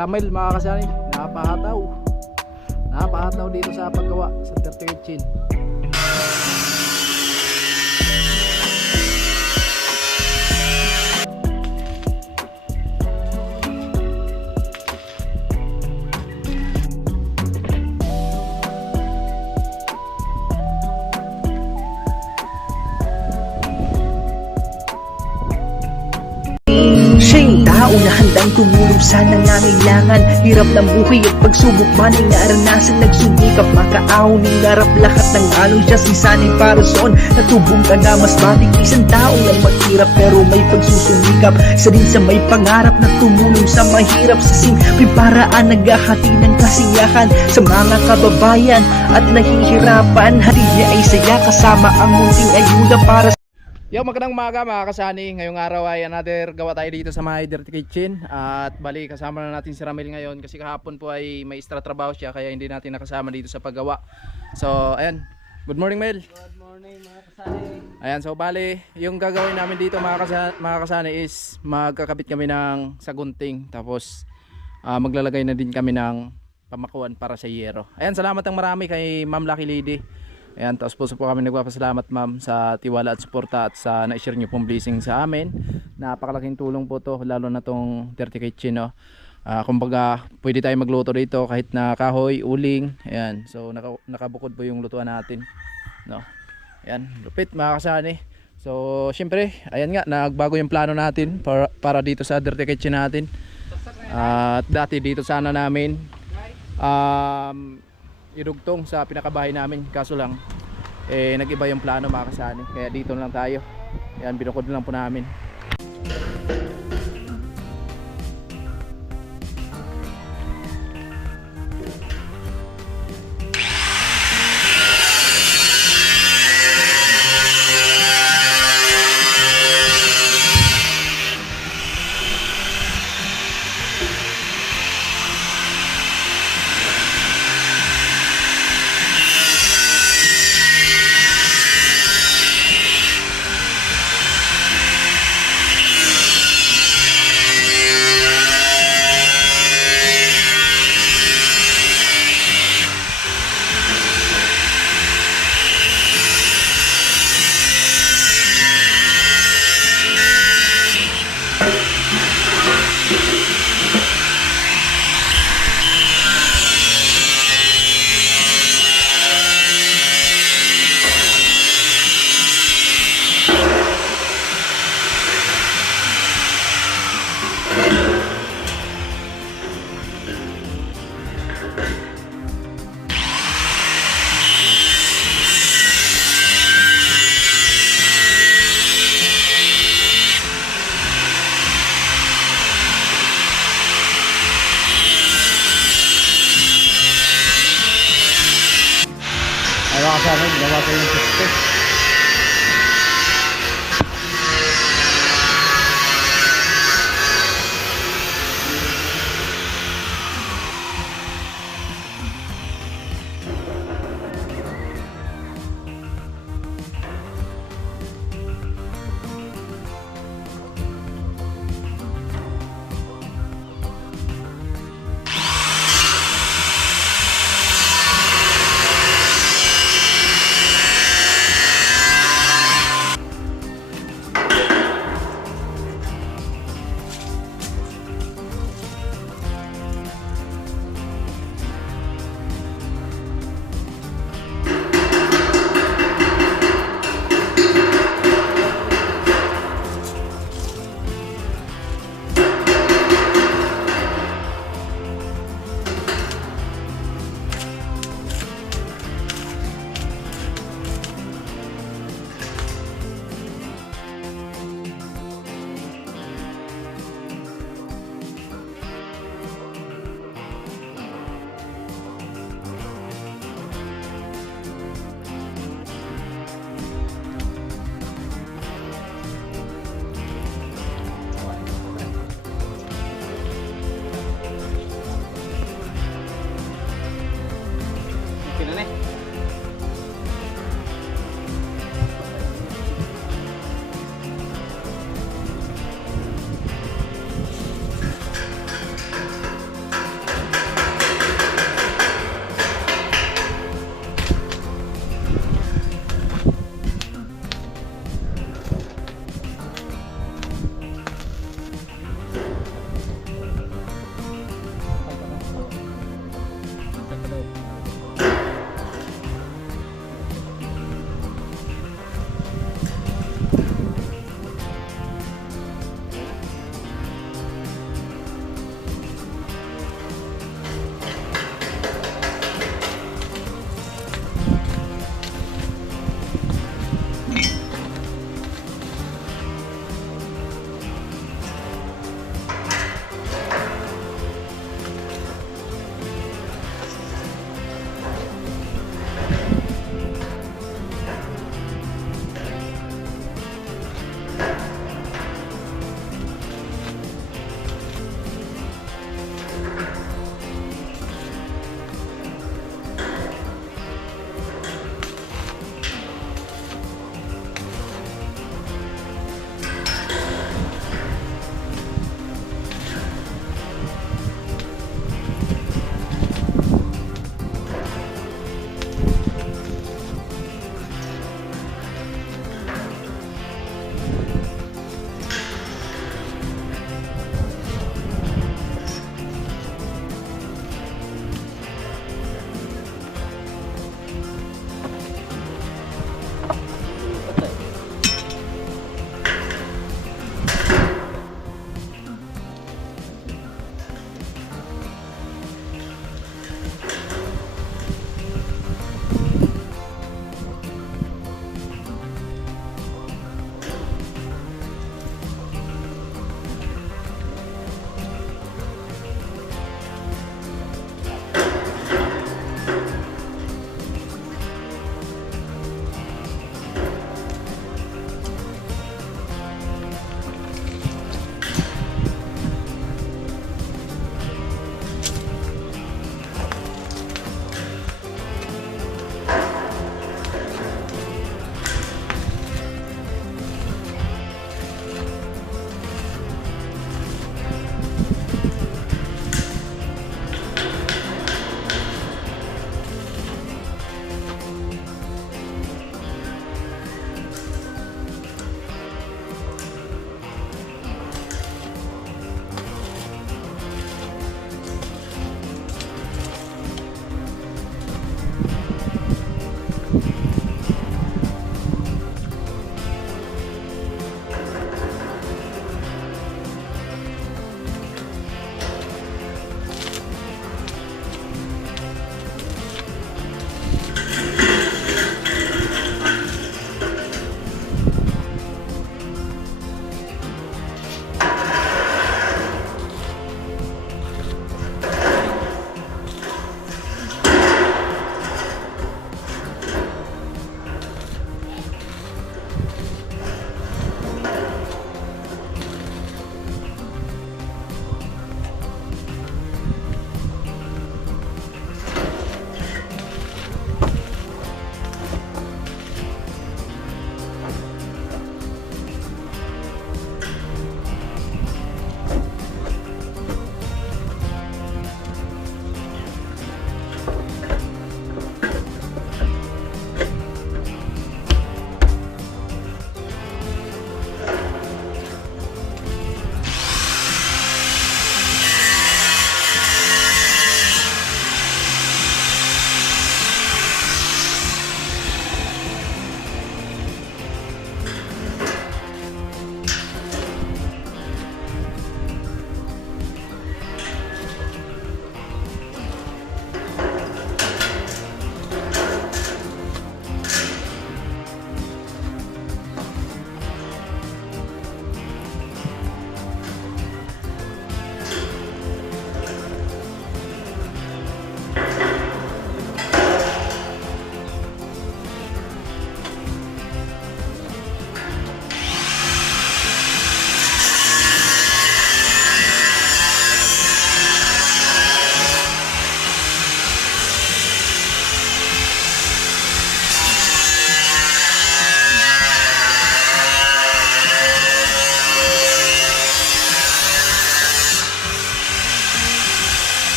Ramel mga kasani, napahataw dito sa paggawa sa Dirty Kitchen. Siya'y tao na handang tumulong sa nangangailangan. Hirap ng buhay at pagsubok man ay naranasan. Nagsumikap makaahon ng narap lahat ng alon siya sisanay para soon. Natubong ka na mas matig isang tao na maghirap pero may pagsusumikap. Isa din sa may pangarap na tumulong sa mahirap. Sa simpleng paraan naghahati ng kasiyahan sa mga kababayan at nahihirapan. Hati niya ay saya kasama ang munting ayuda para Yo, magandang umaga mga kasani. Ngayong araw ay another gawa tayo dito sa My Dirty Kitchen. At bali kasama na natin si Ramil ngayon kasi kahapon po ay may extra trabaho siya kaya hindi natin nakasama dito sa paggawa. So ayan, good morning Mel. Good morning mga kasani. Ayan, so bali yung gagawin namin dito mga kasani is magkakabit kami ng sagunting. Tapos maglalagay na din kami ng pamakuan para sa yero. Ayan, salamat ang marami kay Ma'am Lucky Lady. Ayan, tapos po kami nagpapasalamat ma'am sa tiwala at suporta at sa na-share nyo pong blessing sa amin. Napakalaking tulong po to, lalo na tong Dirty Kitchen, no? Kumbaga pwede tayo magluto dito kahit na kahoy, uling. Ayan, so nakabukod po yung lutuan natin, no? Ayan, lupit mga kasani. So syempre, ayan nga, nagbago yung plano natin para dito sa Dirty Kitchen natin. At dati dito sana namin idugtong sa pinakabahay namin, kaso lang nag-iba yung plano mga kasani, kaya dito lang tayo. Ayan, binukod lang po namin. Ay mga kasani, ginawa ko yung toothpaste.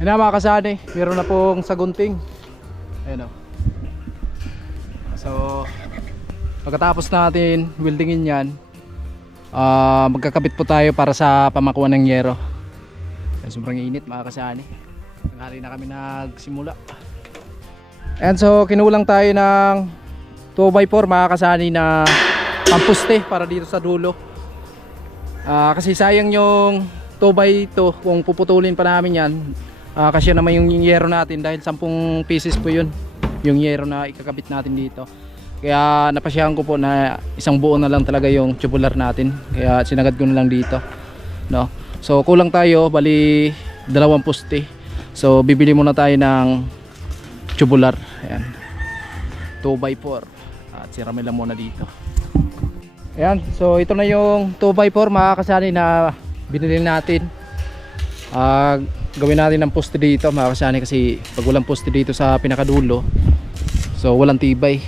Ayun na mga kasani, meron na pong sagunting. Ayun o. So pagkatapos natin weldingin yan, magkakabit po tayo para sa pamakuan ng yero. Sobrang init mga kasani. Tanghali na kami nagsimula. And so kinulang tayo ng 2x4 mga kasani na pampuste para dito sa dulo. Kasi sayang yung 2x2 kung puputulin pa namin yan. Kasi naman yung yero natin dahil 10 pieces po yun yung yero na ikakabit natin dito. Kaya napasyahan ko po na isang buo na lang talaga yung tubular natin. Kaya sinagad ko na lang dito, no? So kulang tayo, bali 2 poste. So bibili muna tayo ng tubular. Ayan, 2x4 at sirami lang muna dito. Ayan, so ito na yung 2x4 mga kasani na binili natin. Gawin natin ng poste dito mga kasani, kasi pag walang poste dito sa pinakadulo, so walang tibay.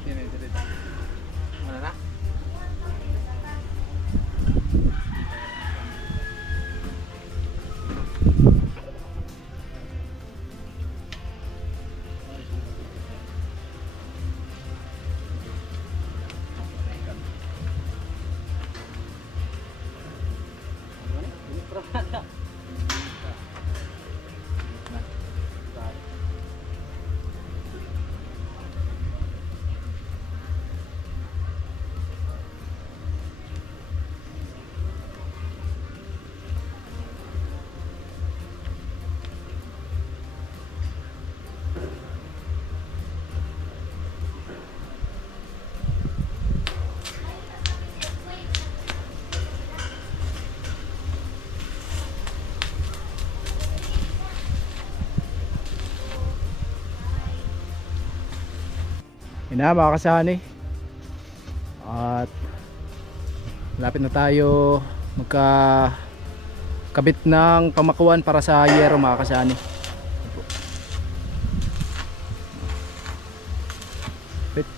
Dito. Ano na? Yun na mga kasani, at lapit na tayo magkakabit ng pamakuan para sa yero mga kasani. Kapit.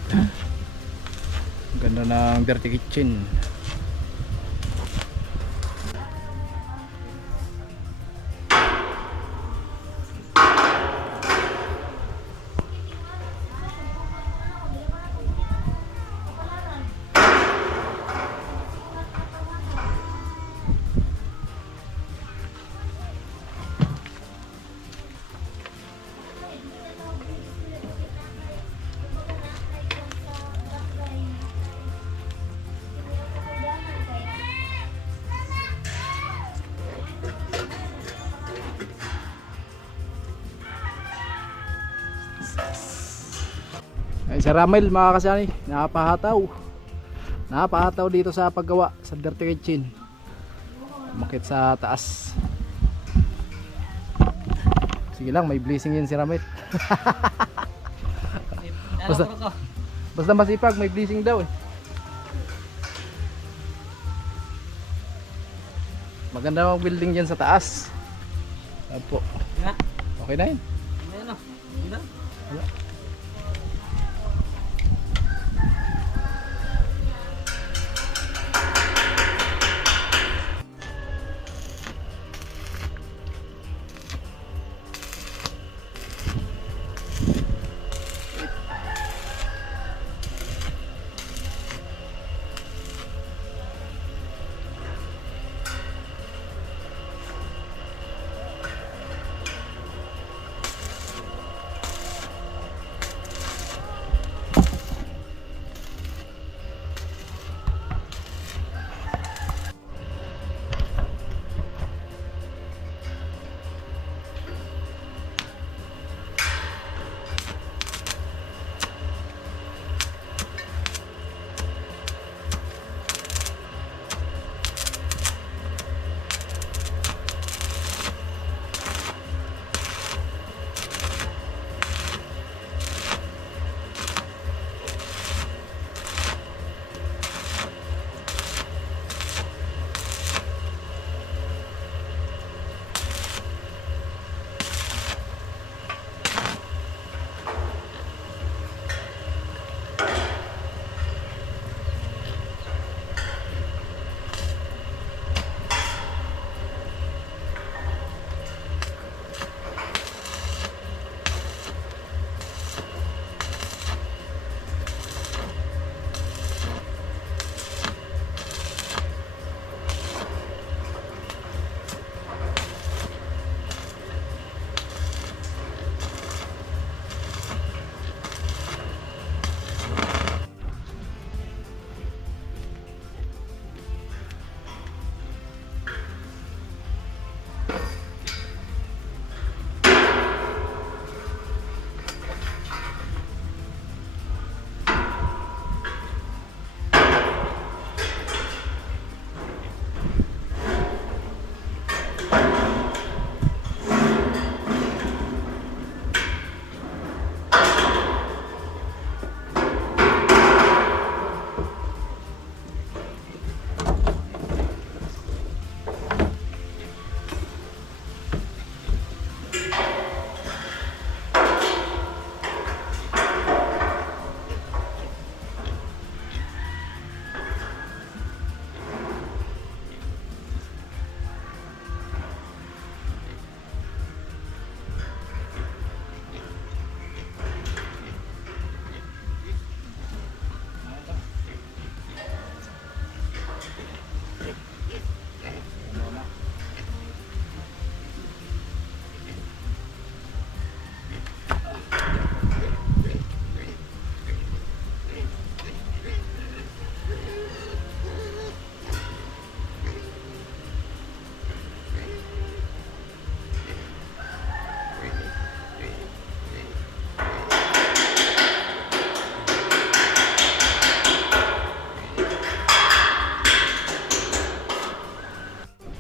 Ganda ng dirty kitchen. Ay, si Ramel mga kasani, napahataw dito sa paggawa sa dirty kitchen. Umakit sa taas. Sige lang, may blessing yun si Ramel. Basta masipag, may blessing daw eh. Maganda ang building dyan sa taas. Apo. Okay na yun. Wala.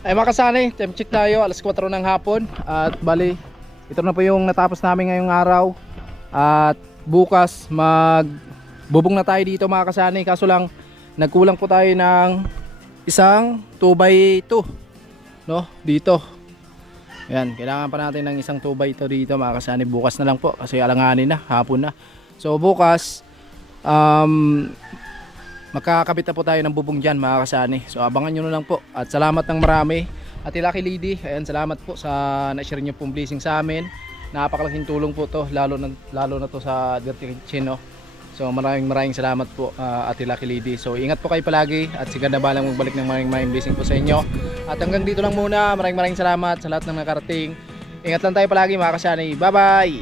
Ay mga kasani, time check tayo, alas 4 ng hapon. At bali, ito na po yung natapos namin ngayong araw. At bukas magbubong na tayo dito mga kasani. Kaso lang, nagkulang po tayo ng isang 2x2, no? Dito. Ayan, kailangan pa natin ng isang 2x2 dito mga kasani. Bukas na lang po kasi alanganin na, hapon na. So bukas, makakabit na po tayo ng bubong dyan mga kasani. So abangan nyo na lang po. At salamat ng marami. At Lucky Lady, ayan, salamat po sa na-share nyo pong blessing sa amin. Napakalaking tulong po to, lalo na to sa Dirty Kitchen, no? So maraming salamat po, Ate Lucky Lady. So ingat po kayo palagi at si Ganda balang magbalik ng maraming blessing po sa inyo. At hanggang dito lang muna. Maraming salamat sa lahat ng nakarating. Ingat lang tayo palagi mga kasani. Bye bye.